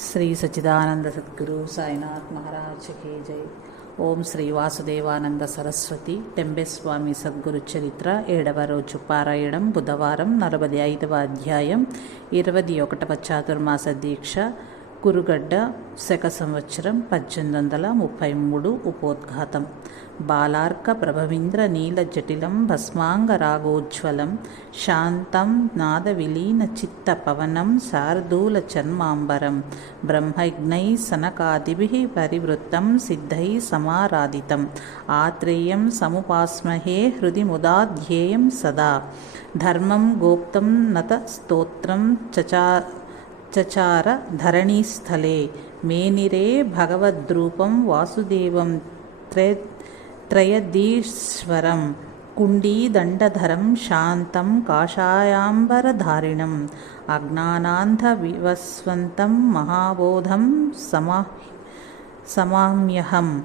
శ్రీ సచిదానంద సద్గురు సాయినాథ్ మహారాజ్కి జై. ఓం శ్రీ వాసుదేవానంద సరస్వతి టెంబెస్వామి సద్గురు చరిత్ర ఏడవ రోజు పారాయణం బుధవారం నలభై ఐదవ అధ్యాయం ఇరవై ఒకటవ చాతుర్మాస దీక్ష కురుగడ్డ శక సంవత్సరం పద్దెనిమిది వందల ముప్పై మూడు ఉపోద్ఘాతం. బాలార్క ప్రభవీంద్ర నీల జటిలం భస్మాంగ రాగోజ్వలం శాంతం నాద విలీన చిత్త పవనం శార్దూల చర్మాంబరం బ్రహ్మజ్ఞై సనకాదిభి పరివృత్తం సిద్ధై సమారాధితం. ఆత్రేయం సముపాస్మహే హృది ముదాధ్యేయం సదా. ధర్మం గోప్తం నత స్తోత్రం చచా చచార ధరణీస్థలే మేనిరే భగవద్రూపం వాసుదేవం త్రయ త్రయదీశ్వరం. కుండీదండధరం శాంతం కాషాయాంబరధారిణం. అజ్ఞానాంధ వివస్వంతం మహాబోధం సమా సమామ్యహం.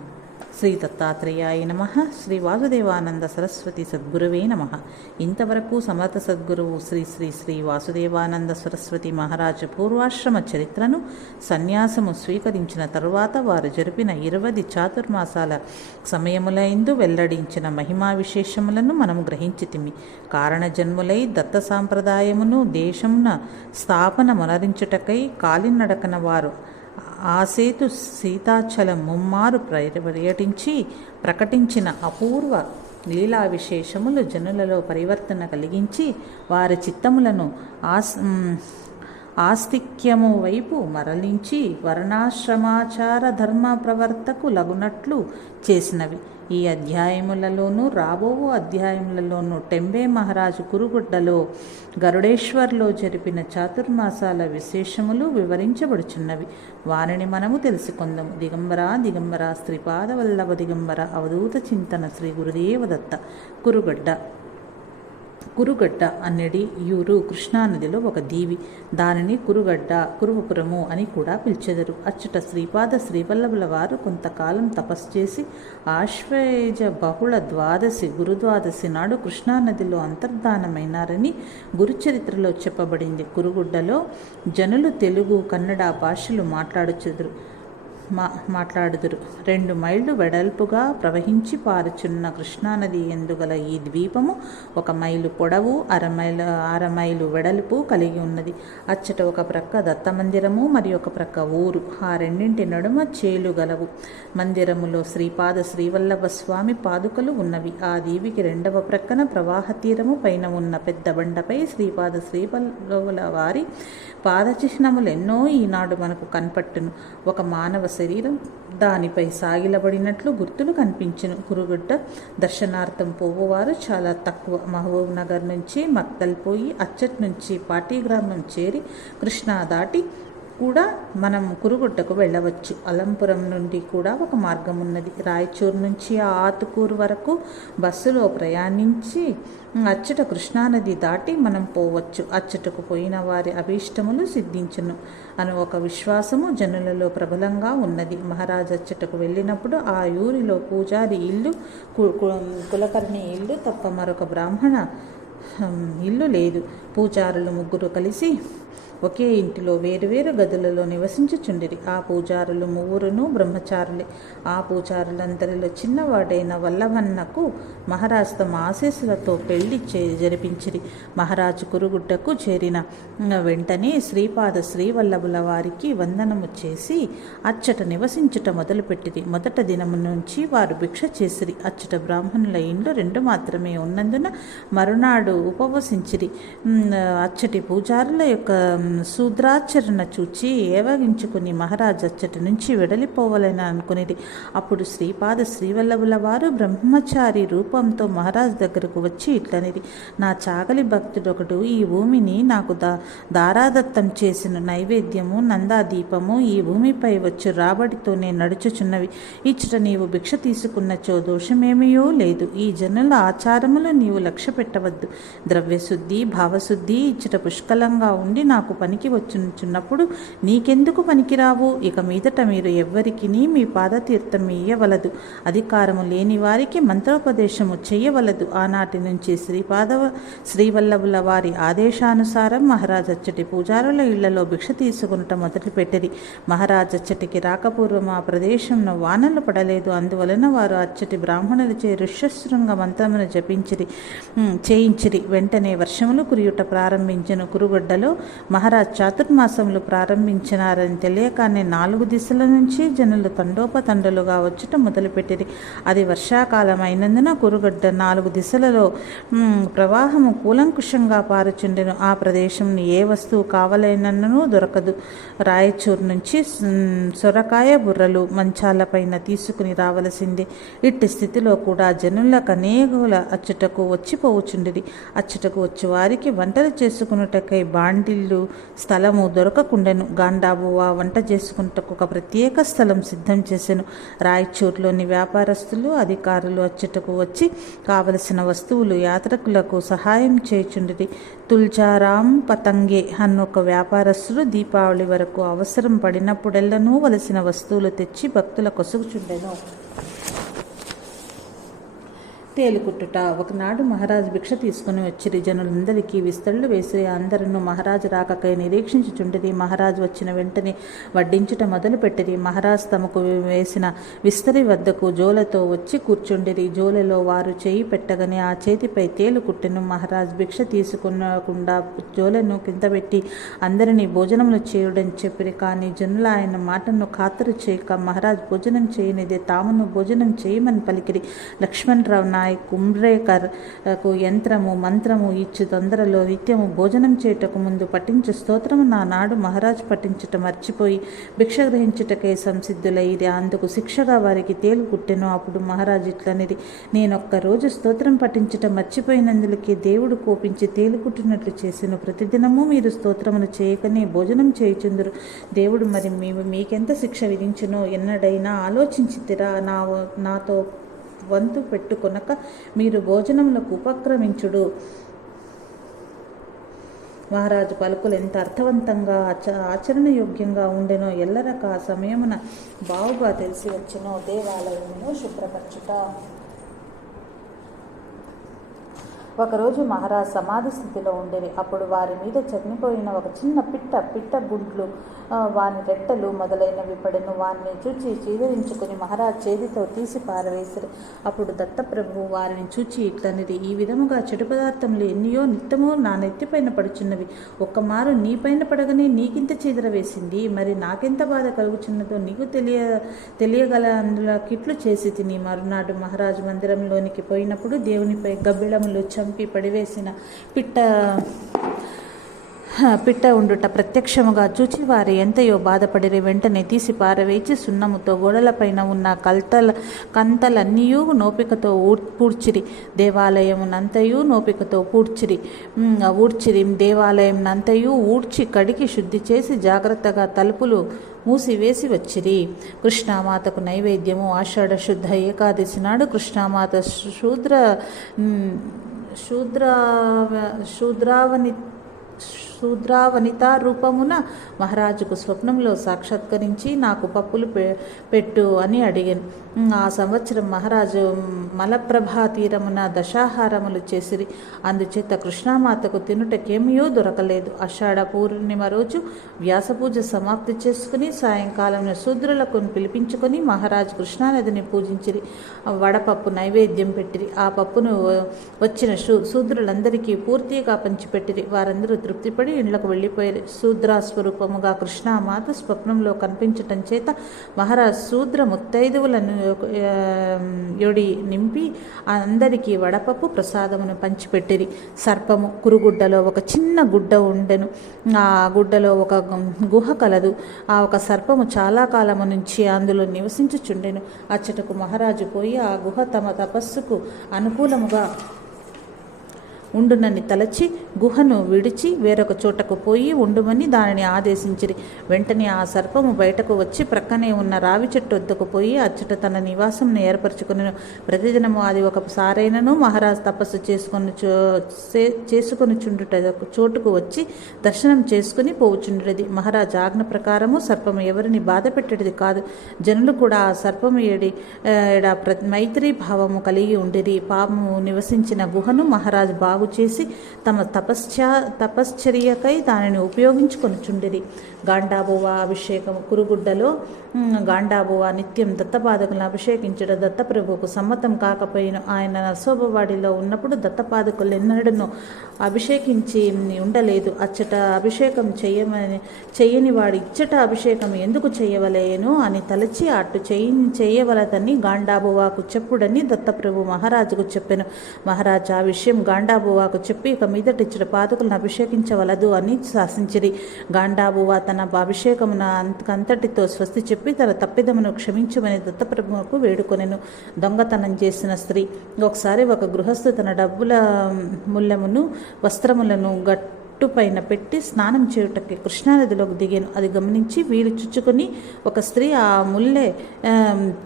శ్రీ దత్తాత్రేయాయ నమ శ్రీ వాసుదేవానంద సరస్వతి సద్గురువే నమ. ఇంతవరకు సమర్థ సద్గురువు శ్రీ శ్రీ శ్రీ వాసుదేవానంద సరస్వతి మహారాజు పూర్వాశ్రమ చరిత్రను సన్యాసము స్వీకరించిన తరువాత వారు జరిపిన ఇరవై చాతుర్మాసాల సమయములైందు వెల్లడించిన మహిమా విశేషములను మనం గ్రహించితిమి కారణజన్ములై దత్త సాంప్రదాయమును దేశమున స్థాపన మొనరించుటకై కాలినడకన వారు ఆసేతు సీతాచలం ముమ్మారు పర్యటించి ప్రకటించిన అపూర్వ లీలా విశేషములు జనులలో పరివర్తన కలిగించి వారి చిత్తములను ఆస్ ఆస్తిక్యము వైపు మరలించి వర్ణాశ్రమాచార ధర్మ ప్రవర్తకు లగునట్లు చేసినవి. ఈ అధ్యాయములలోనూ రాబో అధ్యాయములలోనూ టెంబే మహారాజు కురుగుడ్డలో గరుడేశ్వర్లో జరిపిన చాతుర్మాసాల విశేషములు వివరించబడుచున్నవి. వారిని మనము తెలుసుకుందాము. దిగంబర దిగంబర శ్రీపాద వల్లభ దిగంబర అవధూత చింతన శ్రీ గురుదేవదత్త కురుగడ్డ. కురుగడ్డ అన్నడి యూరు కృష్ణానదిలో ఒక దీవి. దానిని కురుగడ్డ కురువపురము అని కూడా పిలిచెదరు. అచ్చట శ్రీపాద శ్రీవల్లభుల వారు కొంతకాలం తపస్సు చేసి ఆశ్వేజ బహుళ ద్వాదశి గురుద్వాదశి నాడు కృష్ణానదిలో అంతర్ధానమైనారని గురుచరిత్రలో చెప్పబడింది. కురుగుడ్డలో జనులు తెలుగు కన్నడ భాషలు మాట్లాడుచెదరు. మా మాట్లాడుదురు. రెండు మైళ్ళు వెడల్పుగా ప్రవహించి పారుచున్న కృష్ణానది ఎందుగల ఈ ద్వీపము ఒక మైలు పొడవు అరమైలు అరమైలు వెడల్పు కలిగి ఉన్నది. అచ్చట ఒక ప్రక్క దత్త మందిరము మరి ఒక ప్రక్క ఊరు. ఆ రెండింటి నడుమ చేలు గలవు. మందిరములో శ్రీపాద శ్రీవల్లభ స్వామి పాదుకలు ఉన్నవి. ఆ దీవికి రెండవ ప్రక్కన ప్రవాహ తీరము పైన ఉన్న పెద్ద బండపై శ్రీపాద శ్రీవల్లభుల వారి పాదచిహ్నములు ఎన్నో ఈనాడు మనకు కనపట్టును. ఒక మానవ శరీరం దానిపై సాగిలబడినట్లు గుర్తులు కనిపించను. కురుగుడ్డ దర్శనార్థం పోవువారు చాలా తక్కువ. మహబూబ్ నగర్ నుంచి మక్తల్ పోయి అచ్చట్ నుంచి పాటీ గ్రామం చేరి కృష్ణా దాటి కూడా మనం కురుగుడ్డకు వెళ్ళవచ్చు. అలంపురం నుండి కూడా ఒక మార్గం ఉన్నది. రాయచూరు నుంచి ఆతుకూరు వరకు బస్సులో ప్రయాణించి అచ్చట కృష్ణానది దాటి మనం పోవచ్చు. అచ్చటకు పోయిన వారి అభీష్టములు సిద్ధించును అని ఒక విశ్వాసము జనులలో ప్రబలంగా ఉన్నది. మహారాజు అచ్చటకు వెళ్ళినప్పుడు ఆ ఊరిలో పూజారి ఇల్లు కులకర్ణి ఇల్లు తప్ప మరొక బ్రాహ్మణ ఇల్లు లేదు. పూజారులు ముగ్గురు కలిసి ఒకే ఇంటిలో వేరువేరు గదులలో నివసించుచుండిరి. ఆ పూజారులు మూవురును బ్రహ్మచారులే. ఆ పూజారులందరిలో చిన్నవాడైన వల్లభన్నకు మహారాజు ఆశీస్సులతో పెళ్ళి చే జరిపించిరి. మహారాజు కురుగుడ్డకు చేరిన వెంటనే శ్రీపాద శ్రీవల్లభుల వారికి వందనము చేసి అచ్చట నివసించుట మొదలుపెట్టిరి. మొదట దినము నుంచి వారు భిక్ష చేసిరి. అచ్చట బ్రాహ్మణుల ఇండ్లు రెండు మాత్రమే ఉన్నందున మరునాడు ఉపవసించిరి. అచ్చటి పూజారుల యొక్క శూద్రాచరణ చూచి ఏవగించుకుని మహారాజచ్చటి నుంచి వెడలిపోవాలని అనుకునేది. అప్పుడు శ్రీపాద శ్రీవల్లభుల వారు బ్రహ్మచారి రూపంతో మహారాజ్ దగ్గరకు వచ్చి ఇట్లనేది. నా చాగలి భక్తుడొకడు ఈ భూమిని నాకు దా దారాదత్తం చేసిన నైవేద్యము నందాదీపము ఈ భూమిపై వచ్చి రాబడితోనే నడుచుచున్నవి. ఇచ్చట నీవు భిక్ష తీసుకున్నచో దోషమేమయో లేదు. ఈ జనుల ఆచారములు నీవు లక్ష్య పెట్టవద్దు ద్రవ్యశుద్ధి భావశుద్ధి ఇచ్చట పుష్కలంగా ఉండి నాకు పనికి వచ్చుచున్నప్పుడు నీకెందుకు పనికిరావు? ఇక మీదట మీరు ఎవ్వరికి మీ పాదతీర్థం ఇయ్యవలదు. అధికారము లేని వారికి మంత్రోపదేశము చెయ్యవలదు. ఆనాటి నుంచి శ్రీపాదవ శ్రీవల్లభుల వారి ఆదేశానుసారం మహారాజచ్చటి పూజారుల ఇళ్ళలో భిక్ష తీసుకునుట మొదలుపెట్టిరి. పెట్టిరి మహారాజచ్చటికి రాకపూర్వం ఆ ప్రదేశంలో వానలు పడలేదు. అందువలన వారు అచ్చటి బ్రాహ్మణులచే ఋష్యశృంగ మంత్రమును జపించిరి చేయించిరి. వెంటనే వర్షములు కురియుట ప్రారంభించిన. కురుగొడ్డలో మహారాజ్ చాతుర్మాసములు ప్రారంభించినారని తెలియకానే నాలుగు దిశల నుంచి జనులు తండోపతండలుగా వచ్చుట మొదలుపెట్టిరి. అది వర్షాకాలం అయినందున కురుగడ్డ నాలుగు దిశలలో ప్రవాహము కూలంకుషంగా పారుచుండెను. ఆ ప్రదేశం ఏ వస్తువు కావలైనను దొరకదు. రాయచూర్ నుంచి సొరకాయ బుర్రలు మంచాలపైన తీసుకుని రావలసిందే. ఇట్టి స్థితిలో కూడా జనులకు అనేకుల అచ్చుటకు వచ్చిపోవుచుండిరి. అచ్చుటకు వచ్చి వారికి వంటలు చేసుకున్నటకై బాండిల్లు స్థలము దొరకకుండెను. గాండాబువ వంట చేసుకుంటకు ఒక ప్రత్యేక స్థలం సిద్ధం చేసెను. రాయచూర్లోని వ్యాపారస్తులు అధికారులు అచ్చుటకు వచ్చి కావలసిన వస్తువులు యాత్రికులకు సహాయం చేయుచుండిరి. తుల్జారాం పతంగే అన్న ఒక వ్యాపారస్తుడు దీపావళి వరకు అవసరం పడినప్పుడెల్లను వలసిన వస్తువులు తెచ్చి భక్తుల కొసుగుచుండెను. తేలుకుట్టుట. ఒకనాడు మహారాజు భిక్ష తీసుకుని వచ్చిరి. జనులందరికీ విస్తళ్ళు వేసి అందరూ మహారాజు రాకకై నిరీక్షించుచుండిరి మహారాజు వచ్చిన వెంటనే వడ్డించుట మొదలుపెట్టిరి. మహారాజు తమకు వేసిన విస్తరి వద్దకు జోలతో వచ్చి కూర్చుండిరి. జోలలో వారు చేయి పెట్టగానే ఆ చేతిపై తేలు కుట్టెను మహారాజు భిక్ష తీసుకునకుండా జోలను కింద పెట్టి అందరినీ భోజనములు చేయుడని చెప్పిరి. కానీ జనులు ఆయన మాటను ఖాతరు చేయక మహారాజ్ భోజనం చేయనిదే. తామును భోజనం చేయమని పలికిరి. లక్ష్మణరావు నాయ్ కుంబ్రేకర్కు యంత్రము మంత్రము ఇచ్చి తొందరలో నిత్యము భోజనం చేయుటకు ముందు పఠించు స్తోత్రము నా నాడు మహారాజ్ పఠించుట మర్చిపోయి భిక్ష గ్రహించుటకే సంసిద్ధులైది అందుకు శిక్షగా వారికి తేలు కుట్టెను అప్పుడు మహారాజ్ ఇట్లనిది నేనొక్క రోజు స్తోత్రం పఠించుట మర్చిపోయినందులకే దేవుడు కోపించి తేలు కుట్టినట్లు చేసిన. ప్రతిదినము మీరు స్తోత్రమును చేయకనే భోజనం చేయుచుందురు. దేవుడు మరి మేము మీకెంత శిక్ష విధించునో ఎన్నడైనా ఆలోచించితిరా. నా నాతో వంతు పెట్టుకొనక మీరు భోజనములకు ఉపక్రమించుడు. మహారాజు పలుకులు ఎంత అర్థవంతంగా ఆచ ఆచరణయోగ్యంగా ఉండెనో ఎల్లరక ఆ సమయమున బావుగా తెలిసి వచ్చినో. దేవాలయమును శుభ్రపరచుట. ఒకరోజు మహారాజ్ సమాధి స్థితిలో ఉండేది. అప్పుడు వారి మీద చనిపోయిన ఒక చిన్న పిట్ట పిట్ట గుండ్లు ఆ, వాని రెట్టలు మొదలైనవి పడను. వారిని చూచి చీదరించుకుని మహారాజ్ చేతితో తీసి పారవేసిరి అప్పుడు దత్తప్రభు వారిని చూచి ఇట్లనిది ఈ విధముగా చెడు పదార్థములు ఎన్నియో నిత్యము నా నెత్తిపైన పడుచున్నవి. ఒక్కమారు నీపైన పడగానే నీకింత చీదర వేసింది. మరి నాకెంత బాధ కలుగుచున్నదో నీకు తెలియ తెలియగల అందులో కిట్లు చేసి తిని. మరునాడు మహారాజు మందిరంలోనికి పోయినప్పుడు దేవునిపై గబ్బిళములు చంపి పడివేసిన పిట్ట పిట్ట ఉండుట ప్రత్యక్షముగా చూచి వారు ఎంతయో బాధపడిరి. వెంటనే తీసి పారవేచి సున్నముతో గోడలపైన ఉన్న కల్తల కంతలన్నీయూ నోపికతో పూడ్చిరి. దేవాలయమునంతయు నోపికతో పూడ్చిరి. ఊడ్చిరి. దేవాలయంనంతయు ఊడ్చి కడిగి శుద్ధి చేసి జాగ్రత్తగా తలుపులు మూసివేసి వచ్చిరి. కృష్ణామాతకు నైవేద్యము ఆషాఢ శుద్ధ ఏకాదశి నాడు కృష్ణామాత శూద్ర шудра, шудравани శూద్రావనిత రూపమున మహారాజుకు స్వప్నంలో సాక్షాత్కరించి నాకు పప్పులు పె పెట్టు అని అడిగాను. ఆ సంవత్సరం మహారాజు మలప్రభా తీరమున దశాహారములు చేసిరి. అందుచేత కృష్ణామాతకు తినుటకేమియో దొరకలేదు. అషాఢ పూర్ణిమ రోజు వ్యాసపూజ సమాప్తి చేసుకుని సాయంకాలం శూద్రులకు పిలిపించుకొని మహారాజు కృష్ణానదిని పూజించిరి. వడపప్పు నైవేద్యం పెట్టిరి. ఆ పప్పును వచ్చిన శూ శూద్రులందరికీ పూర్తిగా పంచిపెట్టిరి. వారందరూ తృప్తిపడి ఇండ్లకు వెళ్ళిపోయారు శూద్ర స్వరూపముగా కృష్ణామాత స్వప్నంలో కనిపించటం చేత మహారాజ్ శూద్ర ముత్తైదువులను యొడి నింపి అందరికీ వడపప్పు ప్రసాదమును పంచిపెట్టిరి. సర్పము కురుగుడ్డలో ఒక చిన్న గుడ్డ ఉండెను. ఆ గుడ్డలో ఒక గుహ కలదు. ఆ ఒక సర్పము చాలా కాలము నుంచి అందులో నివసించుచుండెను. అచ్చటకు మహారాజు పోయి ఆ గుహ తమ తపస్సుకు అనుకూలముగా ఉండునని తలచి గుహను విడిచి వేరొక చోటకు పోయి ఉండుమని దానిని ఆదేశించిరి. వెంటనే ఆ సర్పము బయటకు వచ్చి ప్రక్కనే ఉన్న రావి చెట్టు వద్దకు పోయి అచ్చట తన నివాసంను ఏర్పరచుకుని ప్రతిదినము అది ఒక సారైనను మహారాజు తపస్సు చేసుకొని చేసుకొని చుండుట చోటుకు వచ్చి దర్శనం చేసుకుని పోవుచుండేది మహారాజు ఆజ్ఞ ప్రకారము సర్పము ఎవరిని బాధ పెట్టేది కాదు. జనులు కూడా ఆ సర్పము ఏడి మైత్రీ ప్ర భావము కలిగి ఉండిరి. పాపము నివసించిన గుహను మహారాజు బాగు చేసి తమ తపశ్చ తపశ్చర్యకై దానిని ఉపయోగించుకొని చుండిరి గాండాబువ అభిషేకం కురుగుడ్డలో గాండాబువ నిత్యం దత్తపాదకులను అభిషేకించడ దత్తప్రభువుకు సమ్మతం కాకపోయిన ఆయన నరసోబవాడిలో ఉన్నప్పుడు దత్తపాదకులు ఎన్నడను అభిషేకించి ఉండలేదు. అచ్చట అభిషేకం చేయమని చేయని వాడు ఇచ్చట అభిషేకం ఎందుకు చేయవలేను అని తలచి అటు చేయి చేయవలదని గాండాబువాకు చెప్పుడని దత్తప్రభు మహారాజుకు చెప్పాను. మహారాజు ఆ విషయం గాండాబువాకు చెప్పి ఇక మీదట ఇచ్చట పాదకులను అభిషేకించవలదు అని శాసించిరి. గాండాబువా తన తన అభిషేకమున అంతకంతటితో స్వస్తి చెప్పి తన తప్పిదమును క్షమించమని దత్తప్రభువుకు వేడుకొనెను. దొంగతనం చేసిన స్త్రీ ఒకసారి ఒక గృహస్థు తన డబ్బుల ముల్లెమును వస్త్రములను గట్ పైన పెట్టి స్నానం చేయుటకి కృష్ణానదిలోకి దిగాను. అది గమనించి వీలు చుచ్చుకొని ఒక స్త్రీ ఆ ముల్లె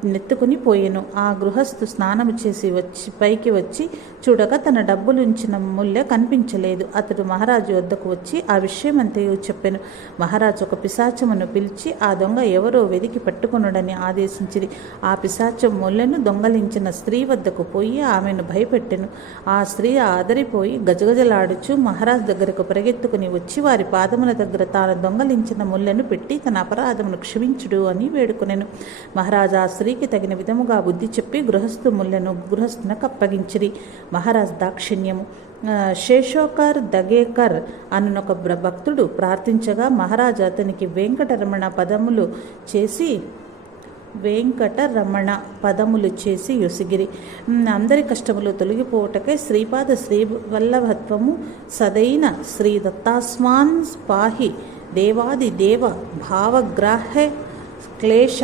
నెత్తుకుని పోయాను. ఆ గృహస్థు స్నానం చేసి వచ్చి పైకి వచ్చి చూడగా తన డబ్బులు ఉంచిన ముల్లె కనిపించలేదు. అతడు మహారాజు వద్దకు వచ్చి ఆ విషయం అంతయో చెప్పాను. మహారాజు ఒక పిశాచమును పిలిచి ఆ దొంగ ఎవరో వెదికి పట్టుకొనుడని ఆదేశించింది ఆ పిశాచం ముల్లెను దొంగలించిన స్త్రీ వద్దకు పోయి ఆమెను భయపెట్టెను. ఆ స్త్రీ ఆదరిపోయి గజగజలాడుచు మహారాజు దగ్గరకు పరిగెత్తుకుని వచ్చి వారి పాదముల దగ్గర తాను దొంగలించిన ముళ్ళను పెట్టి తన అపరాధమును క్షమించుడు అని వేడుకొనెను. మహారాజా స్త్రీకి తగిన విధముగా బుద్ధి చెప్పి గృహస్థు ముళ్ళను గృహస్థునకు అప్పగించిరి. మహారాజ్ దాక్షిణ్యము. శేషోకర్ దగేకర్ అనునొక భక్తుడు ప్రార్థించగా మహారాజు అతనికి వెంకటరమణ పదములు చేసి వెంకటరమణ పదములు చేసి యొసిగిరి. అందరి కష్టములు తొలగిపోవటకై శ్రీపాద శ్రీ వల్లభత్వము సదైన శ్రీ దత్తాస్మాన్ పాహి దేవాది దేవ భావగ్రాహ్య క్లేశ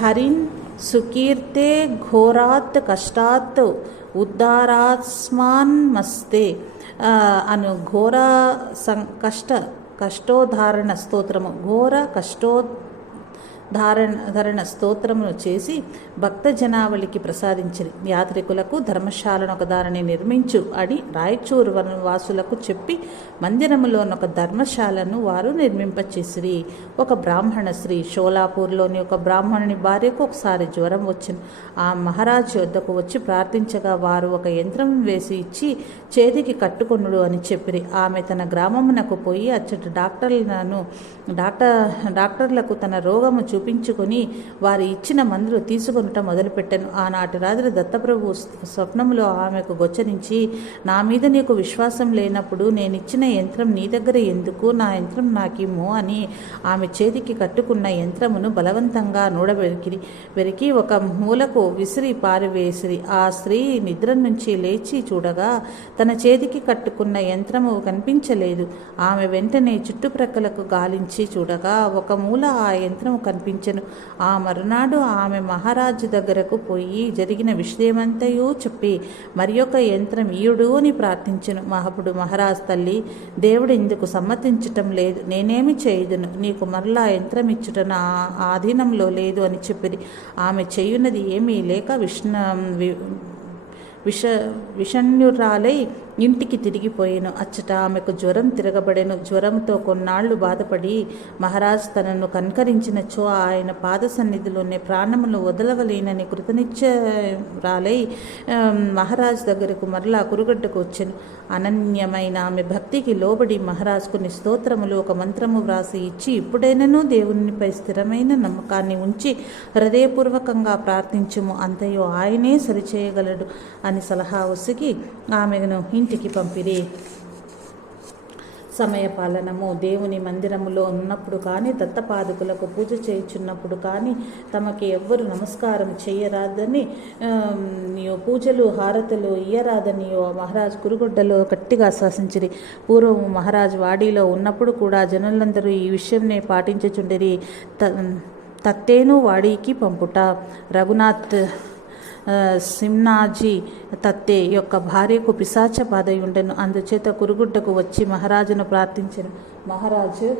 హరిన్ సుకీర్తే ఘోరాత్ కష్టాత్ ఉద్ధారాస్మాన్ మస్తే. అను ఘోర సం కష్ట కష్టోధారణ స్తోత్రము. ఘోర కష్టో ధారణ ధరణ స్తోత్రమును చేసి భక్త జనావళికి ప్రసాదించిరి. యాత్రికులకు ధర్మశాలను ఒక దారిని నిర్మించు అని రాయచూరు వాసులకు చెప్పి మందిరములోనొక ధర్మశాలను వారు నిర్మింపచేసిరి. ఒక బ్రాహ్మణ స్త్రీ షోలాపూర్లోని ఒక బ్రాహ్మణుని భార్యకు ఒకసారి జ్వరం వచ్చింది. ఆ మహారాజు వద్దకు వచ్చి ప్రార్థించగా వారు ఒక యంత్రం వేసి ఇచ్చి చేతికి కట్టుకొనుడు అని చెప్పిరి. ఆమె తన గ్రామమునకు పోయి అచ్చటి డాక్టర్లను డాక్టర్ డాక్టర్లకు తన రోగము చూపించుకొని వారి ఇచ్చిన మందులు తీసుకొనుట మొదలుపెట్టాను. ఆనాటి రాత్రి దత్తప్రభు స్వప్నములో ఆమెకు గోచరించి నా మీద నీకు విశ్వాసం లేనప్పుడు నేను ఇచ్చిన యంత్రం నీ దగ్గర ఎందుకు? నా యంత్రం నాకిమ్ము అని ఆమె చేతికి కట్టుకున్న యంత్రమును బలవంతంగా నూడబెరికిరి వెరికి ఒక మూలకు విసిరి పారివేసిరి. ఆ స్త్రీ నిద్ర నుంచి లేచి చూడగా తన చేతికి కట్టుకున్న యంత్రము కనిపించలేదు. ఆమె వెంటనే చుట్టుప్రక్కలకు గాలించి చూడగా ఒక మూల ఆ యంత్రము కనిపించెను ఆ మరునాడు ఆమె మహారాజు దగ్గరకు పోయి జరిగిన విషయమంతయూ చెప్పి మరి ఒక యంత్రం ఈయుడు అని ప్రార్థించెను. మహపుడు మహారాజ్ తల్లి దేవుడు ఇందుకు సమ్మతించటం లేదు. నేనేమి చేయదును? నీకు మరలా యంత్రం ఇచ్చుట నా ఆధీనంలో లేదు అని చెప్పిరి. ఆమె చేయున్నది ఏమీ లేక విష్ణ వి- విష విషణ్యురాలై ఇంటికి తిరిగిపోయాను. అచ్చట ఆమెకు జ్వరం తిరగబడెను. జ్వరంతో కొన్నాళ్ళు బాధపడి మహారాజ్ తనను కన్కరించినచో ఆయన పాద సన్నిధిలోనే ప్రాణములు వదలవలేనని కృతనిశ్చరాలై మహారాజ్ దగ్గరకు మరలా కురుగడ్డకు వచ్చాను. అనన్యమైన ఆమె భక్తికి లోబడి మహారాజ్ కొన్ని స్తోత్రములు ఒక మంత్రము వ్రాసి ఇచ్చి ఇప్పుడైనను దేవునిపై స్థిరమైన నమ్మకాన్ని ఉంచి హృదయపూర్వకంగా ప్రార్థించుము. అంతయో ఆయనే సరిచేయగలడు అని సలహా వసిగి ఆమెను ఇంటికి పంపిరి. సమయపాలనము దేవుని మందిరములో ఉన్నప్పుడు కానీ దత్తపాదుకులకు పూజ చేయుచున్నప్పుడు కానీ తమకి ఎవ్వరు నమస్కారం చేయరాదని పూజలు హారతులు ఇయ్యరాదని ఓ మహారాజ్ కురుగొడ్డలో గట్టిగా శాసించిరి. పూర్వం మహారాజ్ వాడిలో ఉన్నప్పుడు కూడా జనులందరూ ఈ విషయంనే పాటించుచుండిరి. త తత్తేను వాడికి పంపుట. రఘునాథ్ సిమ్నాజీ సింనాజీ తత్తే యొక్క భార్యకు పిశాచ బాధ ఉండెను అందుచేత కురుగుడ్డకు వచ్చి మహారాజును ప్రార్థించను. మహారాజు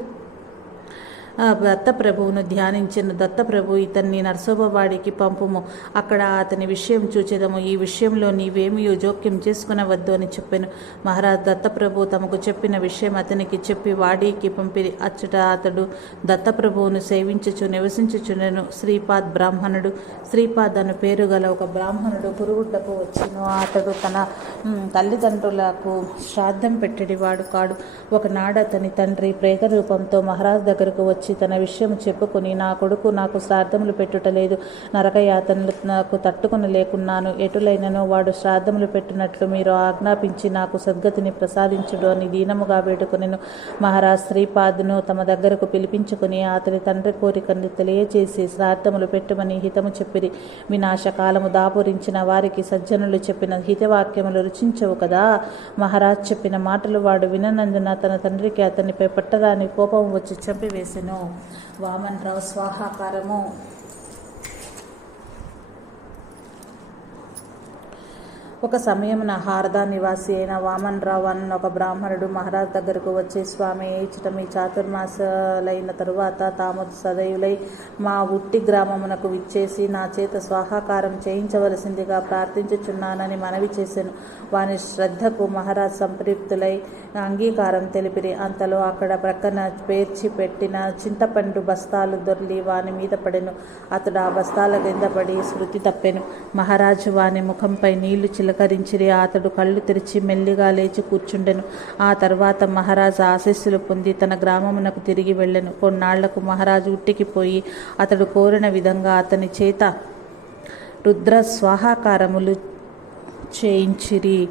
దత్తప్రభువును ధ్యానించిన. దత్తప్రభు ఇతన్ని నరసోబవాడికి పంపుము. అక్కడ అతని విషయం చూచెదము. ఈ విషయంలో నీవేమీ జోక్యం చేసుకునవద్దు అని చెప్పాను. మహారాజ్ దత్తప్రభు తమకు చెప్పిన విషయం అతనికి చెప్పి వాడికి పంపి అచ్చట అతడు దత్తప్రభువును సేవించుచు నివసించుచునెను శ్రీపాద్ బ్రాహ్మణుడు. శ్రీపాద్ అను పేరు గల ఒక బ్రాహ్మణుడు పురుగుడ్డకు వచ్చెను. అతడు తన తల్లిదండ్రులకు శ్రాద్ధం పెట్టేవాడు కాడు. ఒకనాడు అతని తండ్రి ప్రేత రూపంతో మహారాజ్ దగ్గరకు వచ్చి తన విషయం చెప్పుకొని నా కొడుకు నాకు శ్రాద్ధములు పెట్టుటలేదు నరకయాతనలు నాకు తట్టుకుని లేకున్నాను. ఎటులైనను వాడు శ్రాద్ధములు పెట్టినట్లు మీరు ఆజ్ఞాపించి నాకు సద్గతిని ప్రసాదించుడు అని దీనముగా వేడుకొనెను. మహారాజ్ శ్రీపాదును తమ దగ్గరకు పిలిపించుకుని అతని తండ్రి కోరికను తెలియజేసి శ్రాద్ధములు పెట్టుమని హితము చెప్పిరి. వినాశకాలము దాపురించిన వారికి సజ్జనులు చెప్పిన హితవాక్యములు రుచించవు కదా? మహారాజ్ చెప్పిన మాటలు వాడు విననందున తన తండ్రికి అతనిపై పట్టరాని కోపం వచ్చి చంపివేసెను. వామన్రావు స్వాహాకారము. ఒక సమయమున హారదా నివాసి అయిన వామన్ రావు అన్న ఒక బ్రాహ్మణుడు మహారాజ్ దగ్గరకు వచ్చి స్వామి ఇచ్చట మీ చాతుర్మాసలైన తరువాత తాము సదయులై మా ఉట్టి గ్రామమునకు విచ్చేసి నా చేత స్వాహాకారం చేయించవలసిందిగా ప్రార్థించుచున్నానని మనవి చేశాను. వాని శ్రద్ధకు మహారాజ్ సంతృప్తులై అంగీకారం తెలిపిరి. అంతలో అక్కడ ప్రక్కన పేర్చి పెట్టిన చింతపండు బస్తాలు దొర్లి వాని మీద పడెను. అతడు ఆ బస్తాల కింద పడి శృతి తప్పెను. మహారాజు వాని ముఖంపై నీళ్ళు చిలకరించిరి. అతడు కళ్ళు తెరిచి మెల్లిగా లేచి కూర్చుండెను. ఆ తర్వాత మహారాజు ఆశీస్సులు పొంది తన గ్రామమునకు తిరిగి వెళ్ళెను. కొన్నాళ్ళకు మహారాజు ఉట్టికిపోయి అతడు కోరిన విధంగా అతని చేత రుద్ర స్వాహాకారములు చేయించిరి.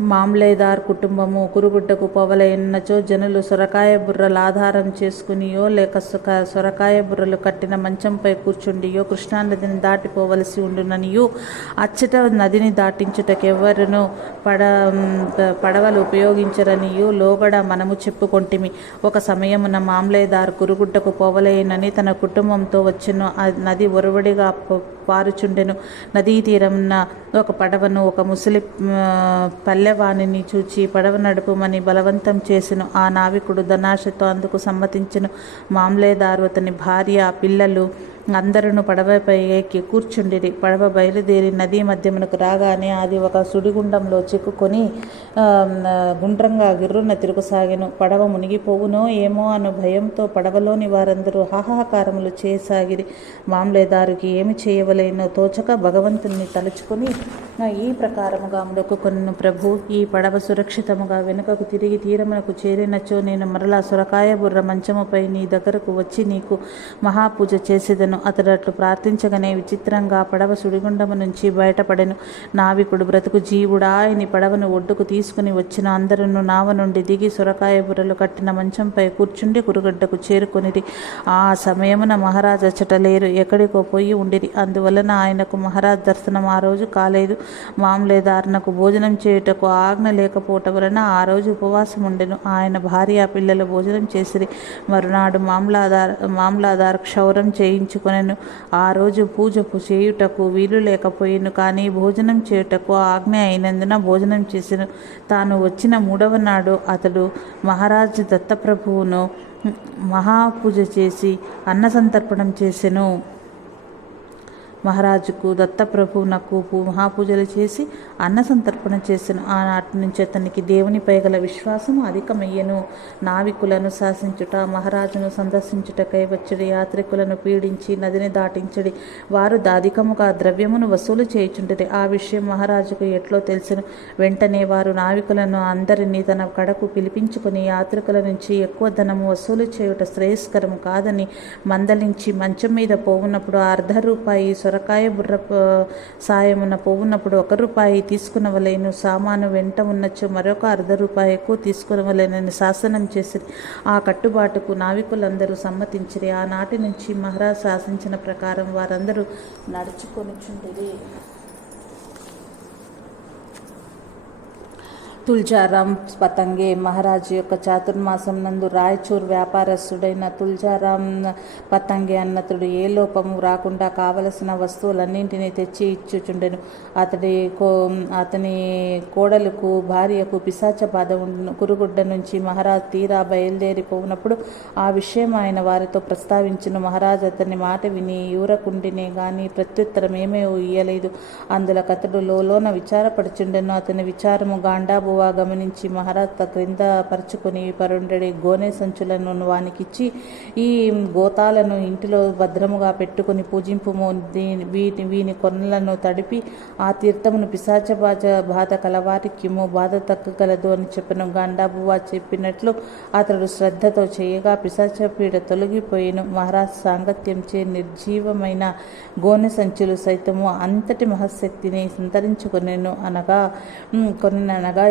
మామ్లేదార్ కుటుంబము కురుగుడ్డకు పొవలైనచో జనులు సొరకాయ బుర్రలు ఆధారం చేసుకునియో లేక సొక సొరకాయ బుర్రలు కట్టిన మంచంపై కూర్చుండియో కృష్ణానదిని దాటిపోవలసి ఉండుననియు అచ్చట నదిని దాటించుటకెవ్వరును పడ పడవలు ఉపయోగించరనియు లోగడ మనము చెప్పుకొంటిమి. ఒక సమయమున మామ్లేదార్ కురుగుడ్డకు పోవలేనని తన కుటుంబంతో వచ్చిన. నది ఒరవడిగా పారుచుండెను. నదీ తీరమున ఒక పడవను ఒక ముసలి పల్లె పల్లెవాణిని చూచి పడవ నడుపుమని బలవంతం చేసెను. ఆ నావికుడు ధనాశతో అందుకు సమ్మతించెను. మామ్లేదారు అతని భార్య పిల్లలు అందరూ పడవపై ఎక్కి కూర్చుండిరి. పడవ బయలుదేరి నదీ మధ్యమునకు రాగానే అది ఒక సుడిగుండంలో చిక్కుకొని గుండ్రంగా గిర్రున తిరుగుసాగెను. పడవ మునిగిపోవునో ఏమో అను భయంతో పడవలోని వారందరూ హాహాకారములు చేయసాగిరి మామలేదారికి ఏమి చేయవలేనో తోచక భగవంతుని తలుచుకొని ఈ ప్రకారముగా మొక్కుకొను ప్రభు. ఈ పడవ సురక్షితముగా వెనుకకు తిరిగి తీరమునకు చేరినచో నేను మరలా సొరకాయ బుర్ర మంచముపై నీ దగ్గరకు వచ్చి నీకు మహాపూజ చేసేదను. అతడు అట్లు ప్రార్థించగానే విచిత్రంగా పడవ సుడిగుండము నుంచి బయటపడెను. నావికుడు బ్రతుకు జీవుడా అని పడవను ఒడ్డుకు తీసుకుని వచ్చిన అందరూ నావ నుండి దిగి సొరకాయ బుర్రలు కట్టిన మంచంపై కూర్చుండి కురుగడ్డకు చేరుకొనిది ఆ సమయమున మహారాజు అచ్చట లేరు. ఎక్కడికో పోయి ఉండిరి. అందువలన ఆయనకు మహారాజ్ దర్శనం ఆ రోజు కాలేదు. మామలేదారునకు భోజనం చేయుటకు ఆజ్ఞ లేకపోవటం వలన ఆ రోజు ఉపవాసం ఉండెను. ఆయన భార్య పిల్లలు భోజనం చేసిరి. మరునాడు మామలాదార్ మామలాదార్ క్షౌరం చేయించుకొనెను ఆ రోజు పూజ చేయుటకు వీలు లేకపోయిను కానీ భోజనం చేయుటకు ఆజ్ఞ అయినందున భోజనం చేసెను. తాను వచ్చిన మూడవ నాడు అతడు మహారాజు దత్తప్రభువును మహాపూజ చేసి అన్న సంతర్పణం చేసెను. మహారాజుకు దత్తప్రభువునకు మహాపూజలు చేసి అన్న సంతర్పణ చేసిన ఆనాటి నుంచి అతనికి దేవునిపై గల విశ్వాసం అధికమయ్యను. నావికులను శాసించుట మహారాజును సందర్శించుటకై వచ్చడి యాత్రికులను పీడించి నదిని దాటించడి వారు దాధికముగా ద్రవ్యమును వసూలు చేయుచుంటది ఆ విషయం మహారాజుకు ఎట్లో తెలిసిన వెంటనే వారు నావికులను అందరినీ తన కడకు పిలిపించుకుని యాత్రికుల నుంచి ఎక్కువ ధనము వసూలు చేయుట శ్రేయస్కరము కాదని మందలించి మంచం మీద పోవున్నప్పుడు అర్ధ రూపాయి సొరకాయ బుర్ర సాయమున పోవున్నప్పుడు ఒక రూపాయి తీసుకునవలేను. సామాను వెంట ఉన్నచో మరొక అర్ధ రూపాయి ఎక్కువ తీసుకునవలేనని శాసనం చేసి ఆ కట్టుబాటుకు నావికులందరూ సమ్మతించిరి. ఆనాటి నుంచి మహారాజ్ శాసించిన ప్రకారం వారందరూ నడుచుకొని తుల్జారాం పతంగే మహారాజు యొక్క చాతుర్మాసం నందు రాయచూర్ వ్యాపారస్తుడైన తుల్జారాం పతంగే అన్నతుడు ఏ లోపము రాకుండా కావలసిన వస్తువులన్నింటినీ తెచ్చి ఇచ్చుచుండెను. అతడి కో అతని కోడలకు భార్యకు పిశాచ బాధ కురుగుడ్డ నుంచి మహారాజ్ తీరా బయలుదేరిపోయినప్పుడు ఆ విషయం ఆయన వారితో ప్రస్తావించిన. మహారాజ్ అతని మాట విని యూరకుండినే గాని ప్రత్యుత్తరం ఏమీ ఇయ్యలేదు. అందులో అతడు లోలోన విచారపడుచుండెను. అతని విచారము గాండాబువా గమనించి మహారాజ్ క్రింద పరుచుకుని పరుండెడి గోనె సంచులను వానికిచ్చి ఈ గోతాలను ఇంటిలో భద్రముగా పెట్టుకొని పూజింపుము దీని వీటి వీని కొనలను తడిపి ఆ తీర్థమును పిశాచ బాధ బాధ కలవారికిము బాధ తగ్గగలదు అని చెప్పను. గాండాబువా చెప్పినట్లు అతడు శ్రద్ధతో చేయగా పిశాచ పీడ తొలగిపోయిను. మహారాజ్ సాంగత్యంచే నిర్జీవమైన గోనె సంచులు సైతము అంతటి మహశక్తిని సంతరించుకొనెను అనగా ఉమ్,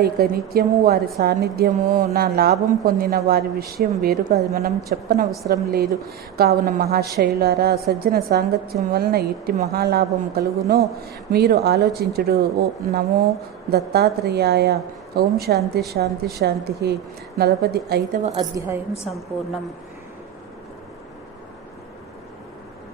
ఈ ఇక నిత్యము వారి సాన్నిధ్యము నా లాభం పొందిన వారి విషయం వేరుగా మనం చెప్పనవసరం లేదు. కావున మహాశైలారా సజ్జన సాంగత్యం వలన ఇట్టి మహాలాభం కలుగునో మీరు ఆలోచించుడు. ఓ నమో దత్తాత్రేయాయ. ఓం శాంతి శాంతి శాంతి. నలపది ఐదవ అధ్యాయం సంపూర్ణం.